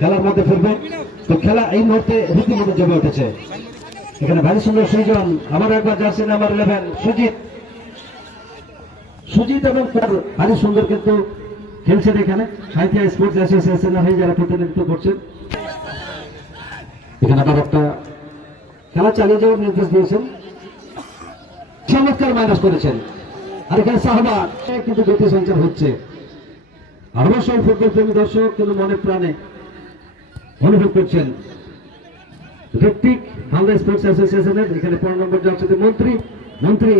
খেলার মধ্যে ফিরবে। তো খেলা এই মুহূর্তে রীতিমতো জমে উঠেছে। এখানে ভারী সুন্দর সৃজন আবার একবার jersey number eleven Sujit. Sujit এবং তার ভারী সুন্দর কিন্তু খেলছেন এখানে। সাহিত্য স্পোর্টস অ্যাসোসিয়েশনের হয়ে যারা প্রতিনিধিত্ব করছেন। এখানে আবার একটা খেলা চালিয়ে যাওয়ার নির্দেশ দিয়েছেন। চমৎকার মাইনাস করেছেন। আর এখানে কিন্তু গতি সঞ্চার হচ্ছে। আর অবশ্যই ফুটবল প্রেমী দর্শক কিন্তু মনে প্রাণে অনুভব করছেন। ঋত্বিক বাংলা স্পোর্টস অ্যাসোসিয়েশনের এখানে পনেরো নম্বর জলসিতে মন্ত্রী। মন্ত্রী,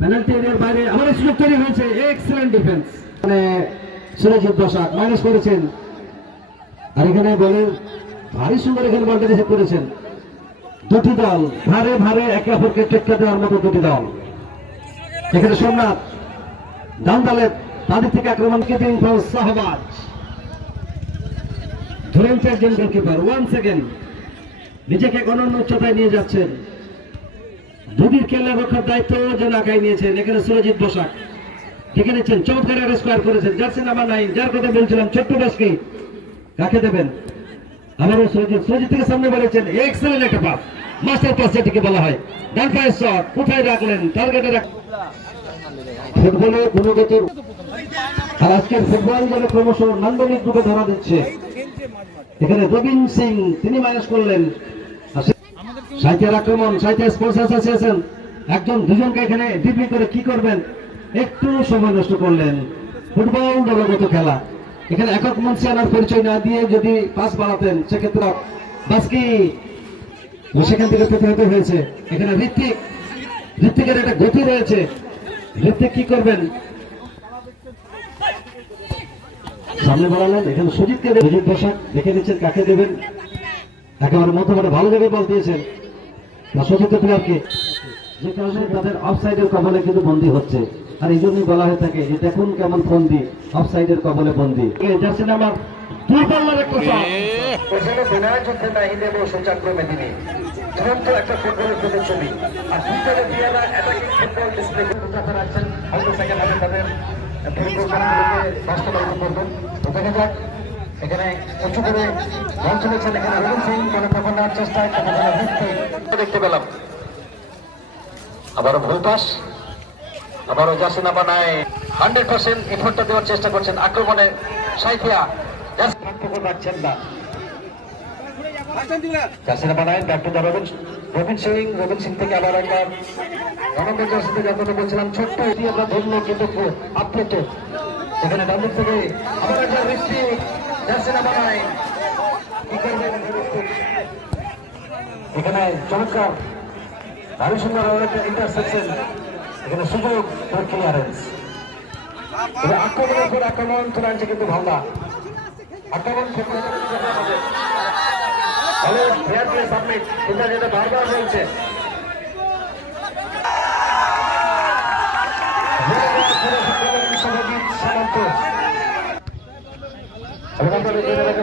পেনাল্টি এরিয়ার বাইরে সুযোগ তৈরি হয়েছে। Excellent defence. মানে সুরজিৎ মাইনাস করেছেন। আর এখানে ভারী সুন্দর এখানে বলটা করেছেন দুটি দল, ভারে ভারে একে অপরকে টেক্কা দেওয়ার মতো দুটি দল। এখানে সোমনাথ ডান দলে তাদের থেকে আক্রমণকে দিন শাহবাজ ধরেন চারজন গোলকিপার ওয়ান সেকেন্ড নিজেকে অনন্য উচ্চতায় নিয়ে যাচ্ছেন। দুদির খেলা রক্ষার দায়িত্ব যেন আগায় নিয়েছেন। এখানে সুরজিৎ বসাক। দেখে নিচ্ছেন, চমৎকার স্কোয়ার করেছেন। জার্সি নাম্বার নাইন যার কথা বলছিলাম, ছোট্ট বাসকে কাকে দেবেন? আবারও সুরজিৎ। সুরজিৎ থেকে সামনে বলেছেন এক্সেলেন্ট একটা পাস মাস্টার পাস যেটিকে বলা হয়। ডান পায়ের শট কোথায় রাখলেন? টার্গেটে রাখ ফুটবলে গুণগত আর আজকের ফুটবল যেন ক্রমশ নান্দনিক রূপে ধরা দিচ্ছে। এখানে রবীন সিং, তিনি মাইনাস করলেন। আক্রমণ স্পোর্টস অ্যাসোসিয়েশন একজন, দুজনকে এখানে ডিপি করে কি করবেন? একটু সময় নষ্ট করলেন। ফুটবল দলগত খেলা। এখানে একক মঞ্চে আনার পরিচয় না দিয়ে যদি পাস বাড়াতেন, সেক্ষেত্রে বাসকি সেখান থেকে প্রতিহত হয়েছে। এখানে ঋত্বিক। ঋত্বিকের একটা গতি রয়েছে। ঋত্বিক কি করবেন? সামনে বাড়ালেন, এখানে সুজিতকে সুজিত বসাক, দেখে নিচ্ছেন কাকে দেবেন। একেবারে মধ্যমানে ভালো জায়গায় বল দিয়েছেন। সুজিত সতীর্থ প্লেয়ারকে যে কারণে তাদের অফসাইডের কবলে কিন্তু বন্দী হচ্ছে। আর এই জন্যই বলা হয়ে থাকে যে দেখুন কেমন বন্দি অফসাইডের কবলে বন্দি যাচ্ছেন আমার দুই পাল্লার একটা শট ওখানে বিনয় যুদ্ধে নাহি দেব সূচাক্রমে তিনি দুরন্ত একটা ফুটবলের প্রদর্শনী আর দুই প্লেয়াররা অ্যাটাকিং ফুটবল ডিসপ্লে করে রাখছেন হয়তো সেকেন্ড হাফে তাদের পরিকল্পনাগুলোকে বাস্তবায়িত করবেন। তো দেখা যাক এখানে উঁচু করে বল চলেছেন এখানে রবীন্দ্র সিং মনে তখন নেওয়ার চেষ্টা দেখতে পেলাম। আবারও ভুল পাস। আবারও জাসিনা বানায় হান্ড্রেড পার্সেন্ট এফোর্টটা দেওয়ার চেষ্টা করছেন আক্রমণে সাইথিয়া পাচ্ছেন না। সিং সিং থেকে আবার ছোট্ট এখানে চমৎকার। সুন্দর একটা এখানে সুযোগ ক্লিয়ারেন্স আক্রমণের পর আক্রমণ চলে আনছে কিন্তু ভাবনা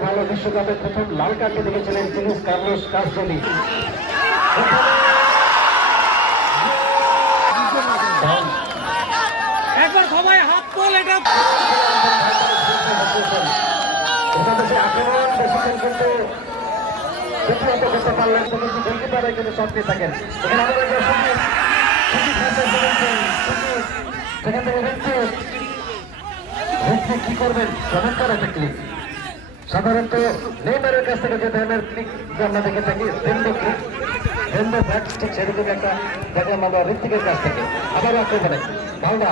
ভালো বিশ্বকাপে প্রথম লাল কার্ডে দেখেছিলেন চিনিস কার্লোস কাসজলি প্রতিহত করতে পারলেন তো কিন্তু গোলকিপারে কিন্তু নিয়ে থাকেন এখানে সুজিত সেখান থেকে ঋত্বিক ঋত্বিক কি করবেন চমৎকার একটা ক্লিক সাধারণত নেইমারের কাছ থেকে যে ধরনের ক্লিক আমরা দেখে থাকি সেরকম একটা দেখলাম আমরা ঋত্বিকের কাছ থেকে আবার আক্রমণে ভালদা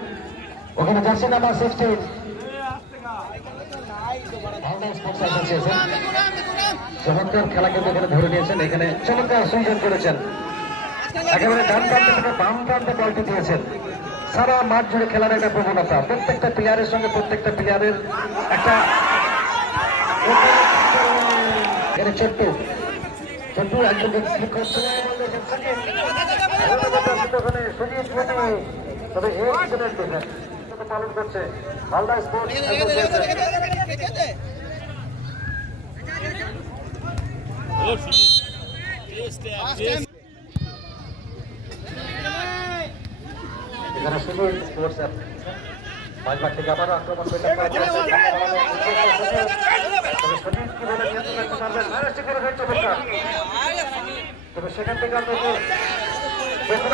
ওখানে জার্সি নাম্বার সিক্সটিন চমৎকার খেলা কিন্তু এখানে ধরে নিয়েছেন এখানে চমৎকার সংযোগ করেছেন একেবারে ডান প্রান্তে থেকে বাম প্রান্তে বলটি দিয়েছেন সারা মাঠ জুড়ে খেলার একটা প্রবণতা প্রত্যেকটা প্লেয়ারের সঙ্গে প্রত্যেকটা প্লেয়ারের একটা এখানে ছোট্ট ছোট্ট একজন সুজিত তবে এই দেখেন পালন করছে মালদা স্পোর্টস এখানে শুধু স্পোর্টস অ্যাপ পাঁচ লাখ থেকে আবারও আক্রমণ করতে তবে সেখান থেকে দেখুন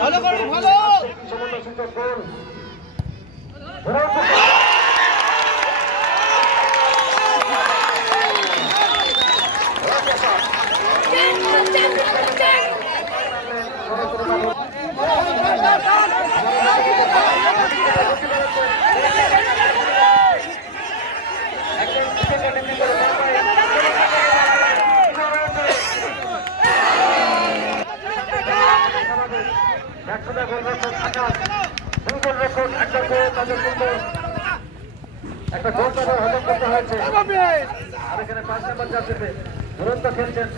ভালো করুন ভালো গোল ধরাও তো একশোটা রক্ষক একটা গোল তাদের কিন্তু একটা গোল তাদের হজম করতে হয়েছে। আর এখানে পাঁচ নম্বর জার্সিতে দুরন্ত খেলছেন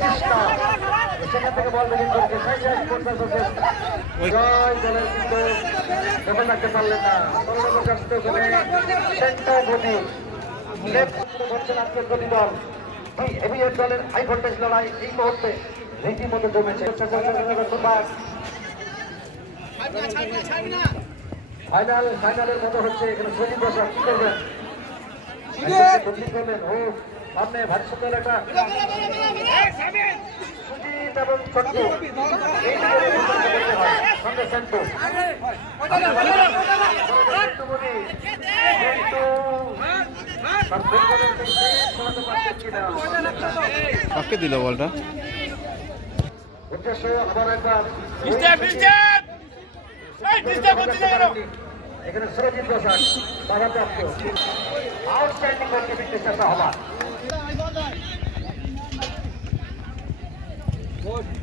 কৃষ্ণা। সেখান থেকে বল বেরিয়ে করছে জয় দলের কিন্তু দখল রাখতে পারলেন না। ষোলো নম্বর জার্সিতে ওখানে সেন্টার গতি করছেন আজকের গতি দল। এই হেভিয়েট দলের হাই ভোল্টেজ লড়াই এই মুহূর্তে রীতিমতো জমেছে। ফাইনাল ফাইনালের মতো হচ্ছে এখানে সজিব বসা কি করবেন? ও সামনে ভারী সুন্দর একটা সুজিত এবং এই করতে হয়। সঙ্গে সেন্টু? কাকে দিল বলটা? উদ্দেশ্য আবার একবার ডিস্টার্ব ডিস্টার্ব এই ডিস্টার্ব হচ্ছে না কেন এখানে সুরজিৎ প্রসাদ বাধাপ্রাপ্ত আউটস্ট্যান্ডিং গোলকিপিং চেষ্টা হবা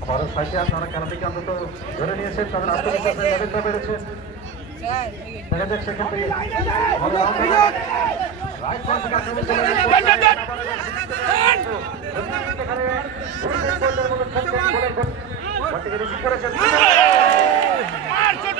আবারও সাইটে আপনারা খেলাটিকে অন্তত ধরে নিয়েছেন তাদের আত্মবিশ্বাসের লেভেলটা বেড়েছে দেখা যাক সেখান থেকে রাইট পয়েন্ট থেকে আক্রমণ করে এখানে দুর্নীতি গোলের মতো খেলছেন গোলের গোল বলটিকে রিসিভ করেছেন আর ছোট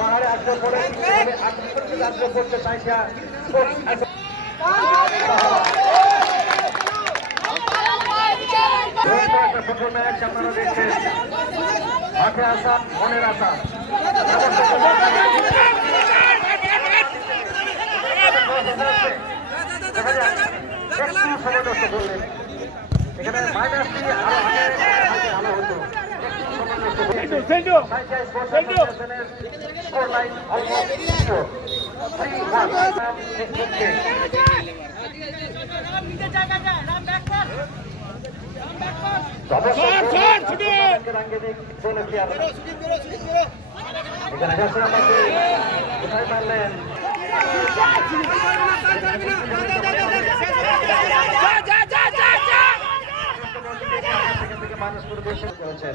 পাহাড়ে পড়ে সেভাবে আগ্রহ আগ্রহ করতে চাইছে আপনারা দেখছেন মাঠে আসা মনের আশা এখানে মাইনাস থেকে আরও আগে ভালো হতো কোথায় পারলেন মানুষ পরিবেশন করেছেন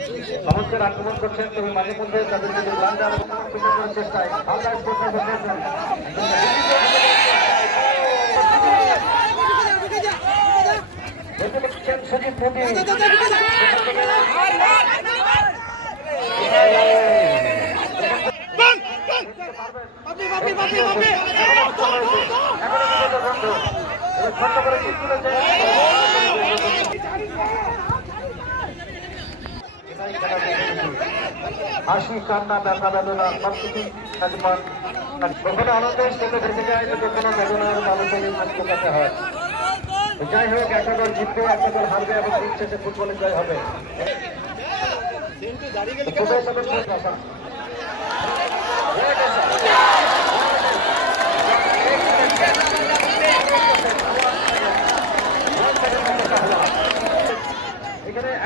সমুদ্রের আক্রমণ করছেন তবে মাঝে মধ্যে তাদের যদি ব্লান্ডার চেষ্টায়। মোদী হাসি কান্না ব্যথা বেদনা সব কিছু কখনো আনন্দের সাথে ভেসে যায় তো কখনো বেদনার মানুষের প্রকাশে হয় যাই হোক একটা দল জিতবে একটা দল হারবে এবং শেষে ফুটবলের জয় হবে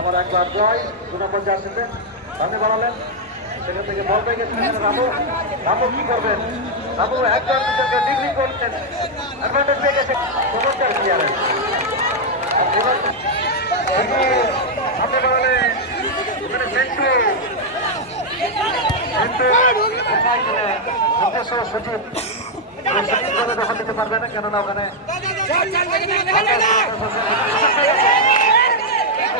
আমার একবার জয় দু নম্বর জার্সিতে সামনে বাড়ালেন। সেখান থেকে বল পেয়ে গেছেন এখানে রামু রামু কি করবেন? রামু একবার ডিগ্রি গেছে চমৎকার দখল দিতে পারবে না, কেননা ওখানে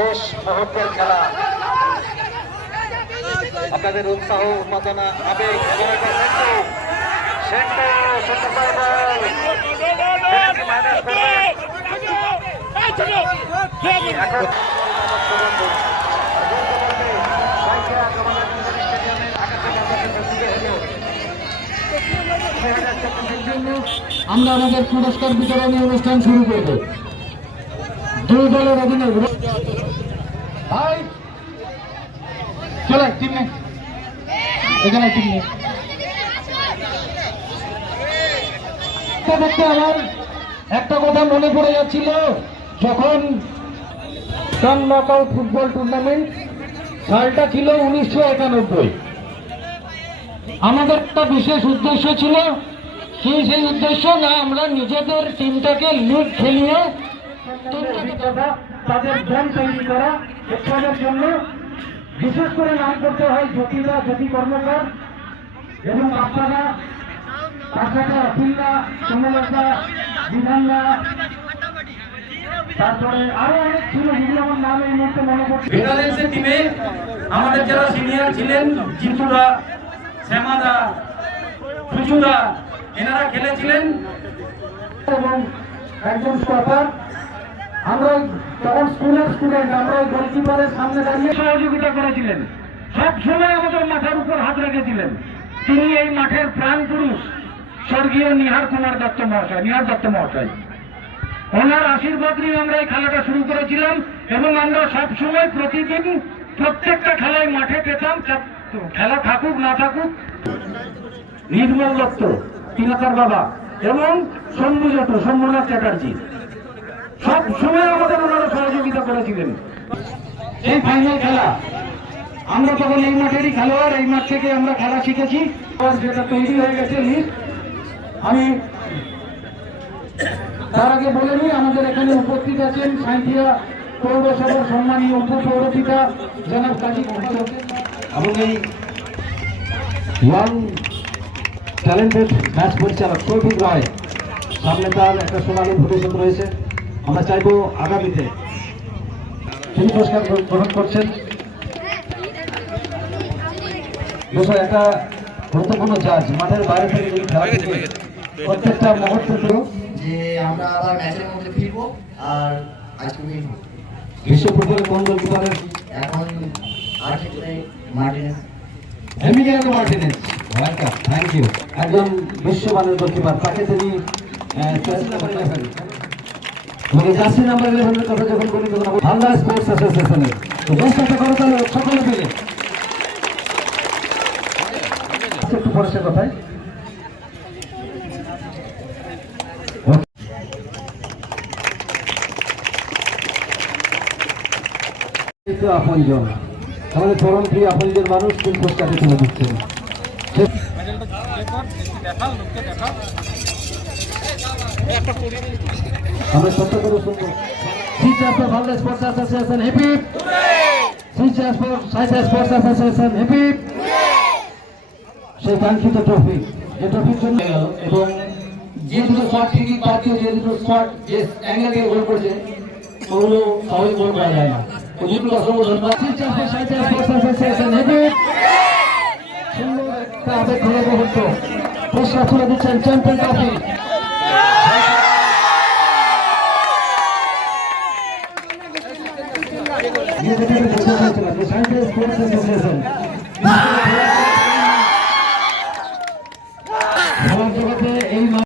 শেষ মুহূর্তের খেলা। আপনাদের উৎসাহ উন্মাদনা আবেগ আমরা আমাদের পুরস্কার বিতরণী অনুষ্ঠান শুরু করব। দুই দলের অধীনে ভাই, চলে, টিম এখানে টিম আমার একটা কথা মনে পড়ে যাচ্ছিল, যখন নকআউট ফুটবল টুর্নামেন্ট সালটা ছিল উনিশশো একানব্বই। আমাদের একটা বিশেষ উদ্দেশ্য ছিল, কি সেই উদ্দেশ্য? না, আমরা নিজেদের টিমটাকে লিগ খেলিয়ে তাদের দল তৈরি করা উৎসবের জন্য বিশেষ করে নাম করতে হয় জ্যোতিরা জ্যোতি কর্মকার এবং আপনারা সাথে অখিলদা কমলতা বিধানদা তারপরে আরও অনেক ছিল যেগুলো আমার নাম এই মুহূর্তে মনে ভেটারেন্সের টিমে আমাদের যারা সিনিয়র ছিলেন জিতুদা শ্যামাদা সুজুদা এনারা খেলেছিলেন। এবং একজন স্টপার আমরা সহযোগিতা করেছিলেন। সব আমাদের মাথার উপর হাত রেখেছিলেন। তিনি এই মাঠের প্রাণ পুরুষ। স্বর্গীয় নিহার কুমার দত্ত মহাশয়, নিহার দত্ত মহাশয়। ওনার আশীর্বাদ নিয়ে আমরা এই খেলাটা শুরু করেছিলাম এবং আমরা সব সময় প্রতিদিন প্রত্যেকটা খেলায় মাঠে পেতাম খেলা থাকুক, না থাকুক। নির্মল দত্ত তিনাকার বাবা এবং শম্ভুজত শম্ভুনাথ চ্যাটার্জি। সব সময় আমাদের ওনারা সহযোগিতা করেছিলেন। এই ফাইনাল খেলা। আমরা তখন এই মাঠেরই খেলোয়াড় এই মাঠ থেকে আমরা খেলা শিখেছি। যেটা তৈরি হয়ে গেছে লিস্ট আমি তার আগে বলে নিই আমাদের এখানে উপস্থিত আছেন সাঁথিয়া পৌরসভার সম্মানীয় উপপৌরপিতা জনাব কাজী মোহাম্মদ এবং এই ইয়াং ট্যালেন্টেড ম্যাচ পরিচালক সৌভিক রায়। সামনে তার একটা সোনালী ভবিষ্যৎ রয়েছে। আমরা চাইব আগামীতে তিনি পুরস্কার গ্রহণ করছেন। একটা গুরুত্বপূর্ণ জাজ মাঠের বাইরে থেকে যদি খেলা প্রত্যেকটা মুহূর্তে তো যে আমরা আবার ম্যাচের মধ্যে ফিরবো আর আজকে। বিশ্ব ফুটবলের কোন গোলকিপারের এখন Martinez. Emiliano welcome thank you. একজন বিশ্বমানের গোলকিপার তাকে তিনি চয়েস নাম্বার ইলেভেন মানে নাম্বার ইলেভেনের কথা যখন বলি তখন হালদা স্পোর্টস তো করো তাহলে সকলে মিলে। আচ্ছা, একটু পরে সে কথায়। আপনজন। আমাদের চরম প্রিয় আপনজন মানুষ তিন তুলে দিচ্ছেন। আমরা সত্য করে শুনব। শিক্ষা ভালো স্পোর্টস অ্যাসোসিয়েশন হ্যাপি শিক্ষা সাহিত্য স্পোর্টস অ্যাসোসিয়েশন হ্যাপি সেই কাঙ্ক্ষিত ট্রফি যে ট্রফির জন্য এবং যে দুটো শট ঠিকই পাচ্ছে, যে দুটো shot goal goal champion trophy খেলার